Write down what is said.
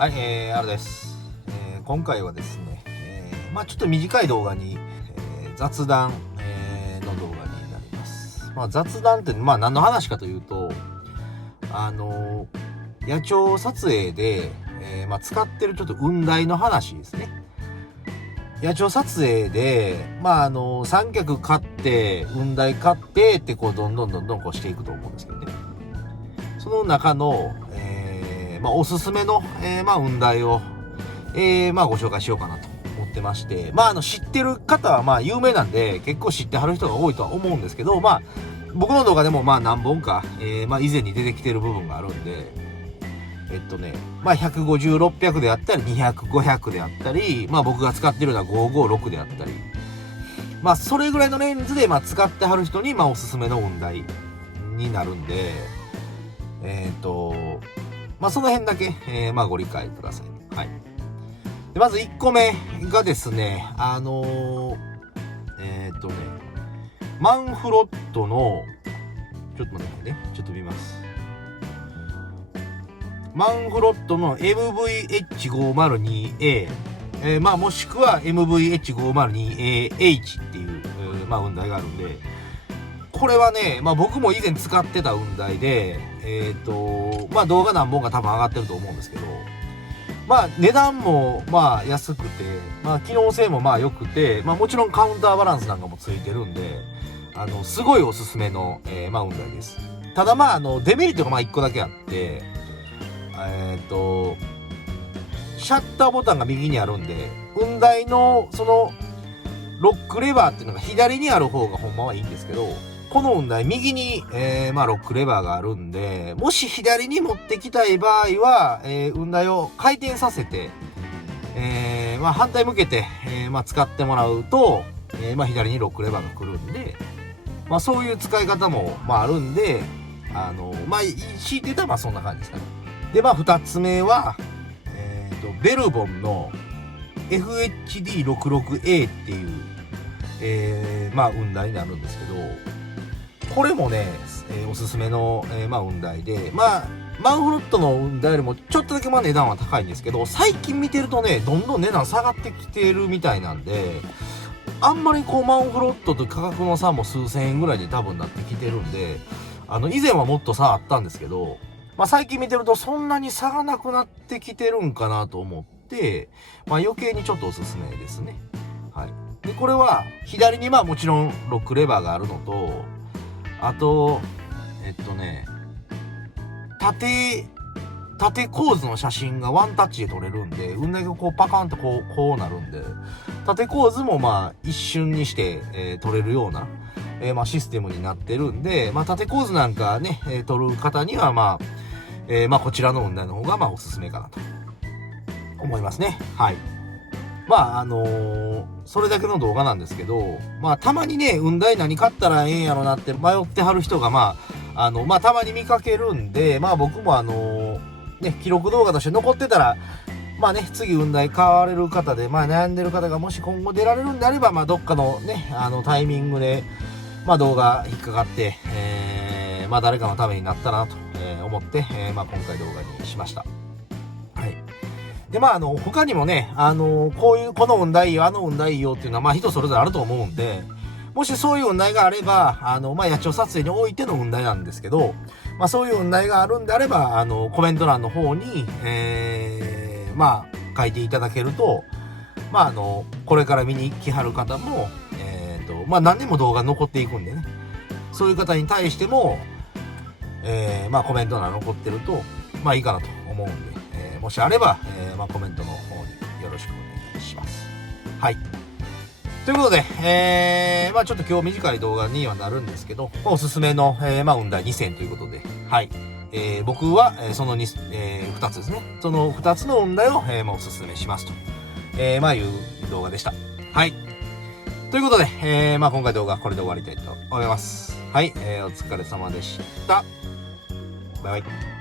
はい、あれです。今回はですね、ちょっと短い動画に、雑談、の動画になります。雑談って何の話かというと、野鳥撮影で、使ってるちょっと雲台の話ですね。野鳥撮影で、三脚買って、雲台買ってってどんどんこうしていくと思うんですけどね。その中の、おすすめの、雲台を、ご紹介しようかなと思ってまして、知ってる方は有名なんで結構知ってはる人が多いとは思うんですけど、僕の動画でも何本か、以前に出てきてる部分があるんで、150、600であったり、200、500であったり、僕が使ってるのは556であったり、それぐらいのレンズで、使ってはる人に、おすすめの雲台になるんで、その辺だけ、ご理解ください。はい。でまず1個目がですね、マンフロットの、ちょっと待ってね、ちょっと見ます。マンフロットの MVH502A、もしくは MVH502AH っていう、雲台があるんで、これはね、僕も以前使ってた雲台で、動画何本か多分上がってると思うんですけど、値段も安くて、機能性も良くて、もちろんカウンターバランスなんかもついてるんで、すごいおすすめの、雲台です。ただデメリットが1個だけあって、シャッターボタンが右にあるんで、雲台のそのロックレバーっていうのが左にある方がほんまはいいんですけど、この雲台右に、ロックレバーがあるんで、もし左に持ってきたい場合は、雲台を回転させて、反対向けて、使ってもらうと、左にロックレバーが来るんで、そういう使い方も、あるんで、強いて言ったらそんな感じですかね。で、二つ目は、ベルボンの FHD66A っていう、雲台になるんですけど、これもね、おすすめの、雲台で、マンフロットの雲台よりもちょっとだけ値段は高いんですけど、最近見てるとね、どんどん値段下がってきてるみたいなんで、あんまりマンフロットと価格の差も数千円ぐらいに多分なってきてるんで、以前はもっと差あったんですけど、最近見てるとそんなに差がなくなってきてるんかなと思って、余計にちょっとおすすめですね。はい。で、これは左にもちろんロックレバーがあるのと、あと、縦構図の写真がワンタッチで撮れるんで、雲台がパカンとこうなるんで、縦構図も一瞬にして、撮れるような、システムになってるんで、縦構図なんかね、撮る方にはこちらの雲台の方がおすすめかなと思いますね。はい。それだけの動画なんですけど、たまにね、雲台何買ったらええんやろなって迷ってはる人がたまに見かけるんで、僕も記録動画として残ってたら、次雲台買われる方で、悩んでる方がもし今後出られるんであれば、どっかのね、タイミングで、動画引っかかって、誰かのためになったなと思って、今回動画にしました。はい。で、他にもね、この雲台いいよ、雲台いいよっていうのは、人それぞれあると思うんで、もしそういう雲台があれば、野鳥撮影においての雲台なんですけど、そういう雲台があるんであれば、コメント欄の方に、書いていただけると、これから見に来はる方も、何年も動画残っていくんでね、そういう方に対しても、コメント欄残ってると、いいかなと思うんで、もしあれば、コメントの方によろしくお願いします。はい。ということで、ちょっと今日短い動画にはなるんですけど、おすすめの、雲台2選ということで、はい。僕は、その2つですね。その2つの雲台を、おすすめしますと、いう動画でした。はい。ということで、今回動画はこれで終わりたいと思います。はい。お疲れ様でした。バイバイ。